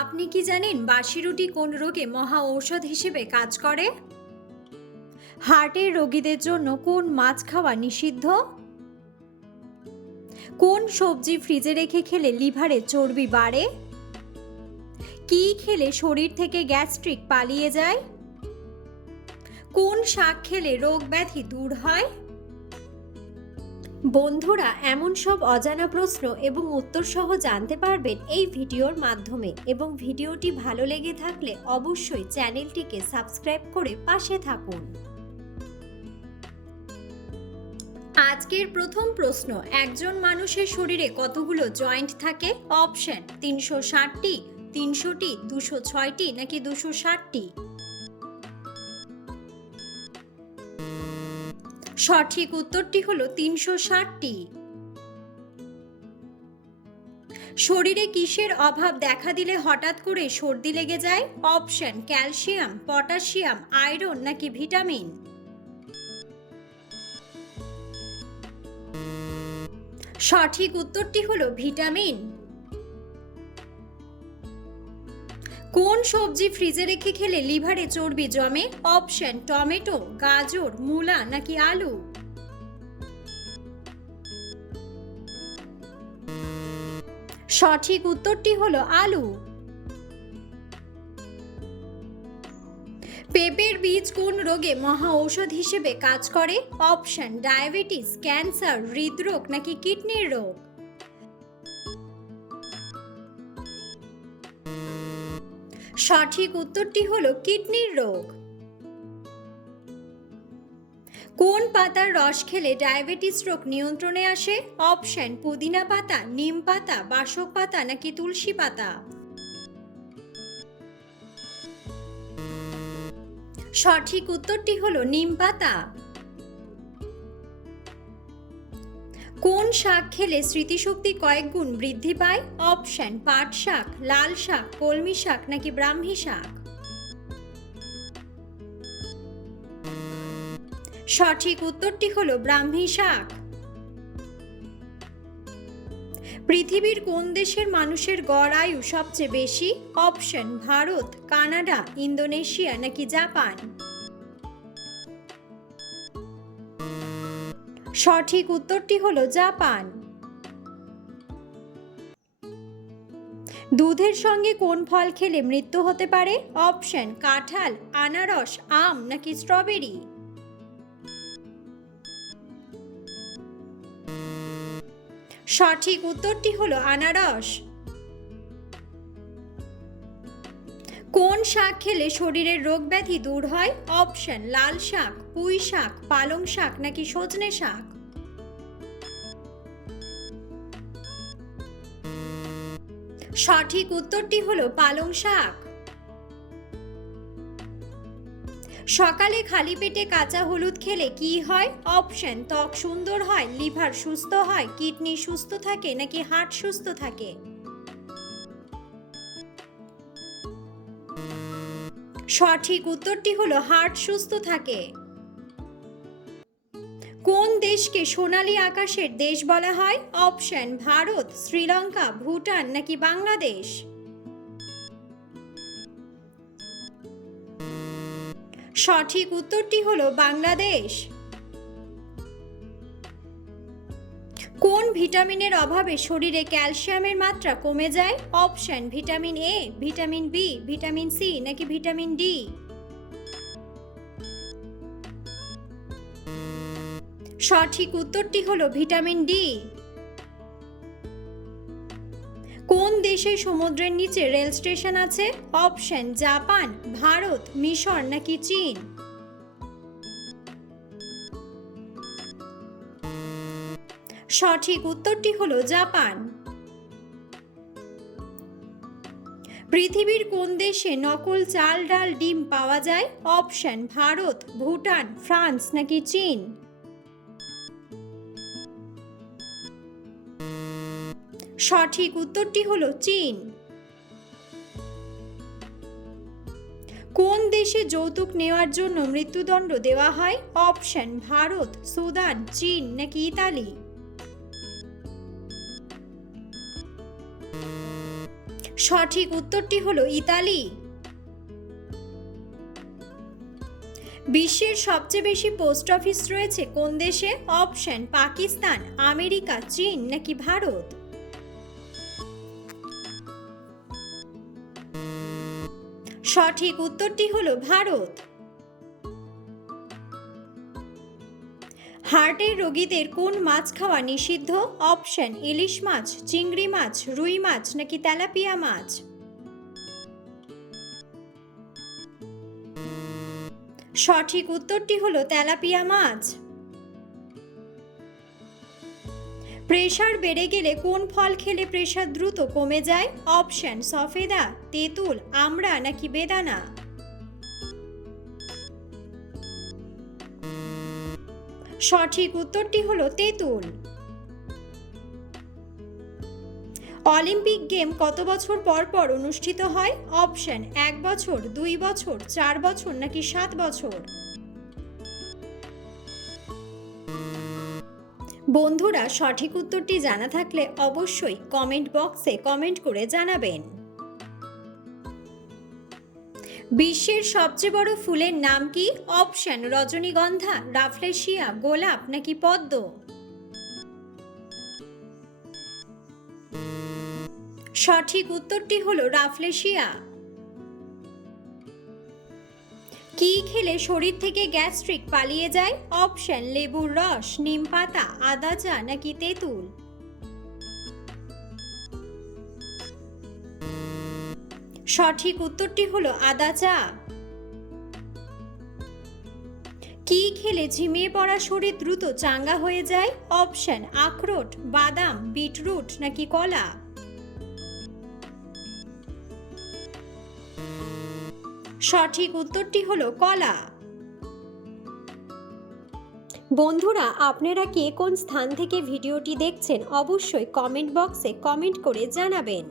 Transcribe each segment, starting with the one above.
আপনি কি জানেন বাসি রুটি কোন রোগে মহা ঔষধ হিসেবে কাজ করে? হার্টের রোগীদের জন্য কোন মাছ খাওয়া নিষিদ্ধ? কোন সবজি ফ্রিজে রেখে খেলে লিভারে চর্বি বাড়ে? কি খেলে শরীর থেকে গ্যাস্ট্রিক পালিয়ে যায়? কোন শাক খেলে রোগ ব্যাধি দূর হয়? বন্ধুরা, এমন সব অজানা প্রশ্ন এবং উত্তর সহ জানতে পারবেন এই ভিডিওর মাধ্যমে, এবং ভিডিওটি ভালো লেগে থাকলে অবশ্যই চ্যানেলটিকে সাবস্ক্রাইব করে পাশে থাকুন। আজকের প্রথম প্রশ্ন, একজন মানুষের শরীরে কতগুলো জয়েন্ট থাকে? অপশন: 360টি, 300টি, 206টি নাকি 260টি? সঠিক উত্তরটি হলো 360টি। শরীরে কিসের অভাব দেখা দিলে হঠাৎ করে সর্দি লেগে যায়? অপশন: ক্যালসিয়াম, পটাশিয়াম, আয়রন নাকি ভিটামিন? সঠিক উত্তরটি হলো ভিটামিন। কোন সবজি ফ্রিজে রেখে খেলে লিভারে চর্বি জমে? অপশন: টমেটো, গাজর, মূলা নাকি আলু? সঠিক উত্তরটি হলো আলু। পেঁপের বীজ কোন রোগে মহা ঔষধ হিসেবে কাজ করে? অপশন: ডায়াবেটিস, ক্যান্সার, হৃদরোগ নাকি কিডনির রোগ? সঠিক উত্তরটি হলো কিডনির রোগ। কোন পাতার রস খেলে ডায়াবেটিস রোগ নিয়ন্ত্রণে আসে? অপশন: পুদিনা পাতা, নিম পাতা, বাসক পাতা নাকি তুলসী পাতা? সঠিক উত্তরটি হলো নিম পাতা। কোন শাক খেলে স্মৃতিশক্তি কয়েক গুণ বৃদ্ধি পায়? অপশন: পাট শাক, লাল শাক, কলমি শাক নাকি ব্রাহ্মী শাক? সঠিক উত্তরটি হলো ব্রাহ্মী শাক। পৃথিবীর কোন দেশের মানুষের গড় আয়ু সবচেয়ে বেশি? অপশন: ভারত, কানাডা, ইন্দোনেশিয়া নাকি জাপান? সঠিক উত্তরটি হলো জাপান। দুধের সঙ্গে কোন ফল খেলে মৃত্যু হতে পারে? অপশন: কাঁঠাল, আনারস, আম নাকি স্ট্রবেরি? সঠিক উত্তরটি হলো আনারস। কোন শাক খেলে শরীরের রোগ ব্যাধি দূর হয়? অপশন: লাল শাক, পুঁই শাক, পালং শাক নাকি সজনে শাক? সঠিক উত্তরটি হলো পালং শাক। সকালে খালি পেটে কাঁচা হলুদ খেলে কি হয়? অপশন: ত্বক সুন্দর হয়, লিভার সুস্থ হয়, কিডনি সুস্থ থাকে নাকি হার্ট সুস্থ থাকে? সঠিক উত্তরটি হলো হার্ট সুস্থ থাকে। কোন দেশকে সোনালী আকাশের দেশ বলা হয়? অপশন: ভারত, শ্রীলঙ্কা, ভুটান নাকি বাংলাদেশ? সঠিক উত্তরটি হলো বাংলাদেশ। কোন ভিটামিনের অভাবে শরীরে ক্যালসিয়ামের মাত্রা কমে যায়? Option: vitamin A, vitamin B, vitamin C নাকি ভিটামিন ডি? সঠিক উত্তরটি হলো ভিটামিন ডি। কোন দেশে সমুদ্রের নিচে রেল স্টেশন আছে? অপশন: জাপান, ভারত, মিশর নাকি চীন? সঠিক উত্তরটি হলো জাপান। পৃথিবীর কোন দেশে নকল চাল, ডাল, ডিম পাওয়া যায়? অপশন: ভারত, ভুটান, ফ্রান্স নাকি চীন? সঠিক উত্তরটি হলো চীন। কোন দেশে যৌতুক নেওয়ার জন্য মৃত্যুদণ্ড দেওয়া হয়? অপশন: ভারত, সুদান, চীন নাকি ইতালি? সঠিক উত্তরটি হলো ইতালি। বিশ্বের সবচেয়ে বেশি পোস্ট অফিস রয়েছে কোন দেশে? অপশন পাকিস্তান, আমেরিকা, চীন নাকি ভারত? সঠিক উত্তরটি হলো ভারত। হার্টের রোগীদের কোন মাছ খাওয়া নিষিদ্ধ? অপশন ইলিশ মাছ, চিংড়ি মাছ, রুই মাছ নাকি তেলাপিয়া মাছ? সঠিক উত্তরটি হলো তেলাপিয়া মাছ। প্রেশার বেড়ে গেলে কোন ফল খেলে প্রেশার দ্রুত কমে যায়? অপশন সফেদা, তেঁতুল, আমড়া নাকি বেদানা? সঠিক উত্তরটি হলো তেঁতুল। অলিম্পিক গেম কত বছর পর পর অনুষ্ঠিত হয়? অপশন 1 বছর, 2 বছর, 4 বছর নাকি 7 বছর? বন্ধুরা, সঠিক উত্তরটি জানা থাকলে অবশ্যই কমেন্ট বক্সে কমেন্ট করে জানাবেন। বিশ্বের সবচেয়ে বড় ফুলের নাম কি? অপশন রজনীগন্ধা, রাফলেশিয়া, গোলাপ নাকি পদ্ম? সঠিক উত্তরটি হলো রাফলেশিয়া। কি খেলে শরীর থেকে গ্যাস্ট্রিক পালিয়ে যায়? অপশন লেবুর রস, নিম পাতা, আদা চা নাকি তেঁতুল? সঠিক উত্তরটি হলো আদা চা। কি খেলে ঝিমিয়ে পড়া শরীর দ্রুত চাঙ্গা হয়ে যায়? অপশন আখরোট, বাদাম, বিটরুট নাকি কলা? সঠিক উত্তরটি হলো কলা। বন্ধুরা, আপনারা কে কোন স্থান থেকে ভিডিওটি দেখছেন অবশ্যই কমেন্ট বক্সে কমেন্ট করে জানাবেন।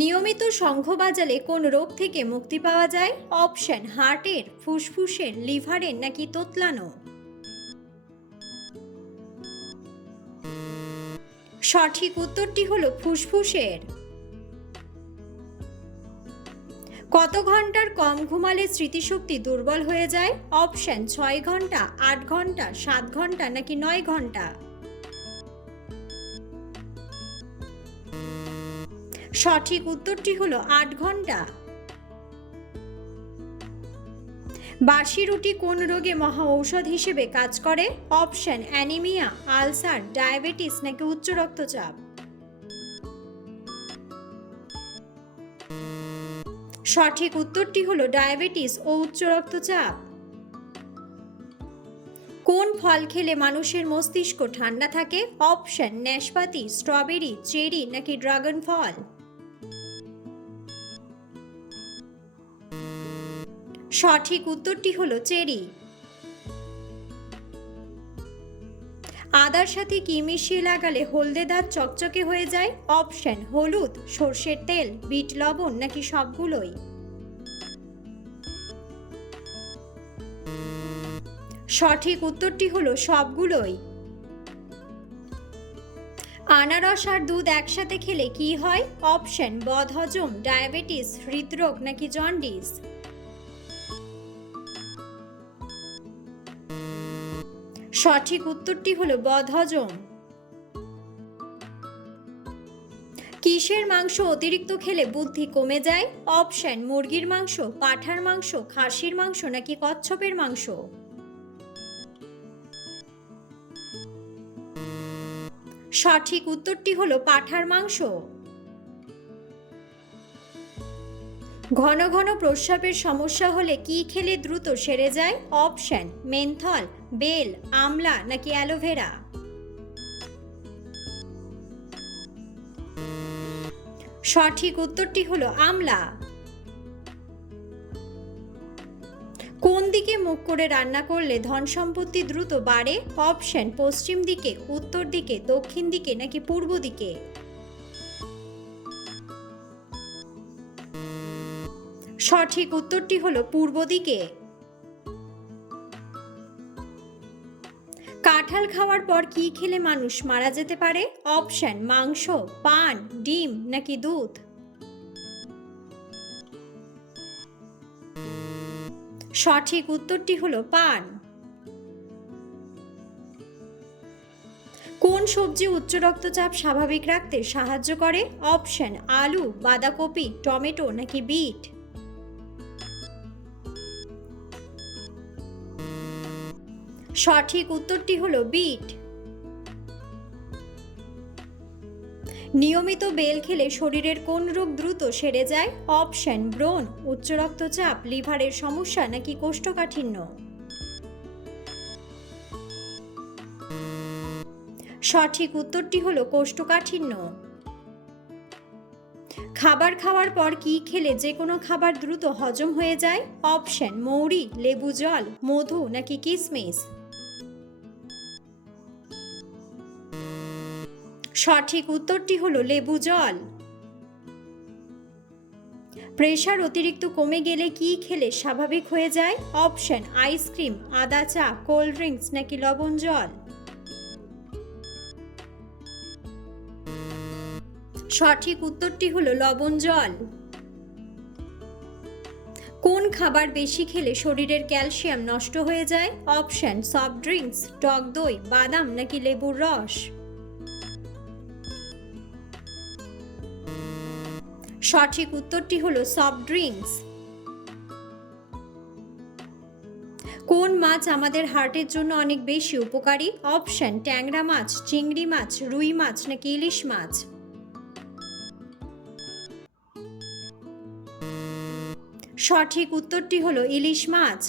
নিয়মিত শঙ্খ বাজালে কোন রোগ থেকে মুক্তি পাওয়া যায়? অপশন হার্টের, ফুসফুসের, লিভারের নাকি তোতলানো? সঠিক উত্তরটি হলো ফুসফুসের। কত ঘন্টার কম ঘুমালে স্মৃতিশক্তি দুর্বল হয়ে যায়? অপশন 6 ঘন্টা, 8 ঘন্টা, 7 ঘন্টা নাকি 9 ঘন্টা? সঠিক উত্তরটি হলো 8 ঘন্টা। বাসি রুটি কোন রোগে মহা ঔষধ হিসেবে কাজ করে? অপশন অ্যানিমিয়া, আলসার, ডায়াবেটিস নাকি উচ্চ রক্তচাপ? সঠিক উত্তরটি হলো ডায়াবেটিস ও উচ্চ রক্তচাপ। কোন ফল খেলে মানুষের মস্তিষ্ক ঠান্ডা থাকে? অপশন নাশপাতি, স্ট্রবেরি, চেরি নাকি ড্রাগন ফল? সঠিক উত্তরটি হলো চেরি। আদার সাথে কি মিশিয়ে লাগালে হলদে দাঁত চকচকে হয়ে যায়? অপশন হলুদ, সর্ষের তেল, বিট লবণ নাকি সবগুলোই? সঠিক উত্তরটি হলো সবগুলোই। আনারস আর দুধ একসাথে খেলে কি হয়? অপশন বদহজম, ডায়াবেটিস, হৃদরোগ নাকি জন্ডিস? সঠিক উত্তরটি হলো বদহজম। কিসের মাংস অতিরিক্ত খেলে বুদ্ধি কমে যায়? অপশন মুরগির মাংস, পাঁঠার মাংস, খাসির মাংস নাকি কচ্ছপের মাংস? সঠিক উত্তরটি হলো পাঁঠার মাংস। ঘন ঘন প্রস্রাবের সমস্যা হলে কি খেলে দ্রুত সেরে যায়? অপশন মেন্থল, বেল, আমলা নাকি অ্যালোভেরা? সঠিক উত্তরটি হলো আমলা। কোন দিকে মুখ করে রান্না করলে ধন সম্পত্তি দ্রুত বাড়ে? অপশন পশ্চিম দিকে, উত্তর দিকে, দক্ষিণ দিকে নাকি পূর্ব দিকে? সঠিক উত্তরটি হলো পূর্ব দিকে। কাঁঠাল খাওয়ার পর কি খেলে মানুষ মারা যেতে পারে? অপশন মাংস, পান, ডিম নাকি দুধ। সঠিক উত্তরটি হলো পান। কোন সবজি উচ্চ রক্তচাপ স্বাভাবিক রাখতে সাহায্য করে? অপশন আলু, বাঁধাকপি, টমেটো নাকি বিট। সঠিক উত্তরটি হলো বিট। নিয়মিত বেল খেলে শরীরের কোন রোগ দ্রুত সেরে যায়? অপশন ব্রণ, উচ্চ রক্তচাপ, লিভারের সমস্যা নাকি কোষ্ঠকাঠিন্য। সঠিক উত্তরটি হলো কোষ্ঠকাঠিন্য। খাবার খাওয়ার পর কি খেলে যে কোনো খাবার দ্রুত হজম হয়ে যায়? অপশন মৌরি, লেবু জল, মধু নাকি কিশমিশ। সঠিক উত্তরটি হলো লেবু জল। প্রেশার অতিরিক্ত কমে গেলে কি খেলে স্বাভাবিক হয়ে যায়? অপশন আইসক্রিম, আদা চা, কোল্ড ড্রিঙ্কস নাকি লবণ জল। সঠিক উত্তরটি হলো লবণ জল। কোন খাবার বেশি খেলে শরীরের ক্যালসিয়াম নষ্ট হয়ে যায়? অপশন সফট ড্রিঙ্কস, টক দই, বাদাম নাকি লেবুর রস। সঠিক উত্তরটি হলো সফট ড্রিঙ্কস। কোন মাছ আমাদের হার্টের জন্য অনেক বেশি উপকারী? অপশন ট্যাংরা মাছ, চিংড়ি মাছ, রুই মাছ নাকি ইলিশ মাছ। সঠিক উত্তরটি হলো ইলিশ মাছ।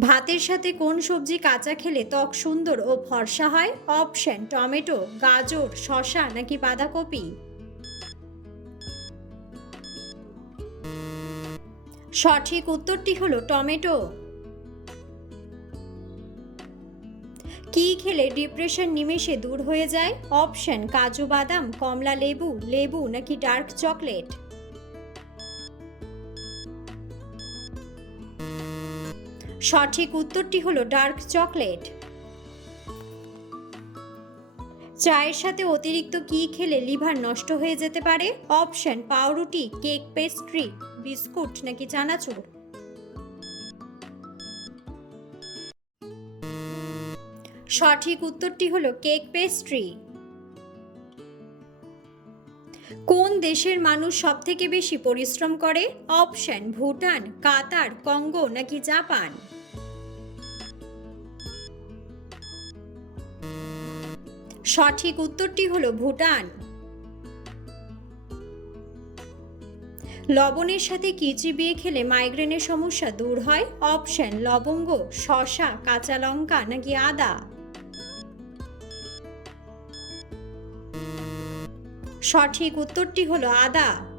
ভাতের সাথে কোন সবজি কাঁচা খেলে ত্বক সুন্দর ও ফর্সা হয়? অপশন টমেটো, গাজর, শসা নাকি বাঁধাকপি। সঠিক উত্তরটি হলো টমেটো। কি খেলে ডিপ্রেশন নিমেষে দূর হয়ে যায়? অপশন কাজু বাদাম, কমলা লেবু, লেবু নাকি ডার্ক চকলেট। সঠিক উত্তরটি হলো ডার্ক চকলেট। চায়ের সাথে অতিরিক্ত কি খেলে লিভার নষ্ট হয়ে যেতে পারে? অপশন পাউরুটি, কেক, পেস্ট্রি, বিস্কুট নাকি চানাচুর। সঠিক উত্তরটি হলো কেক পেস্ট্রি। কোন দেশের মানুষ সবথেকে বেশি পরিশ্রম করে? অপশন ভুটান, কাতার, কঙ্গো নাকি জাপান। সঠিক উত্তরটি হলো ভুটান। লবণের সাথে কি চিবিয়ে খেলে মাইগ্রেনের সমস্যা দূর হয়? অপশন লবঙ্গ, শসা, কাঁচা লঙ্কা নাকি আদা। সঠিক উত্তরটি হলো আদা।